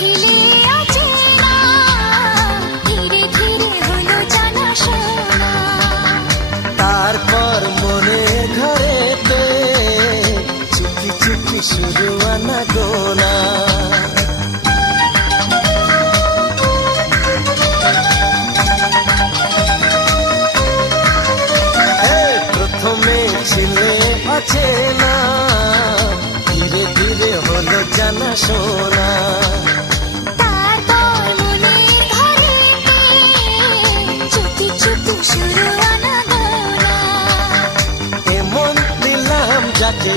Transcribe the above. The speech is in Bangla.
ছিলে অচেনা, ধীরে ধীরে হলো জানাশোনা। তারপর মনে ঘরেতে চুপি চুপি শুরু আনাগোনা। প্রথমে ছিলে অচেনা, ধীরে ধীরে হলো জানাশোনা। তারপর মনে ঘরেতে চুপি চুপি শুরু আনাগোনা। এমন দিলাম যাতে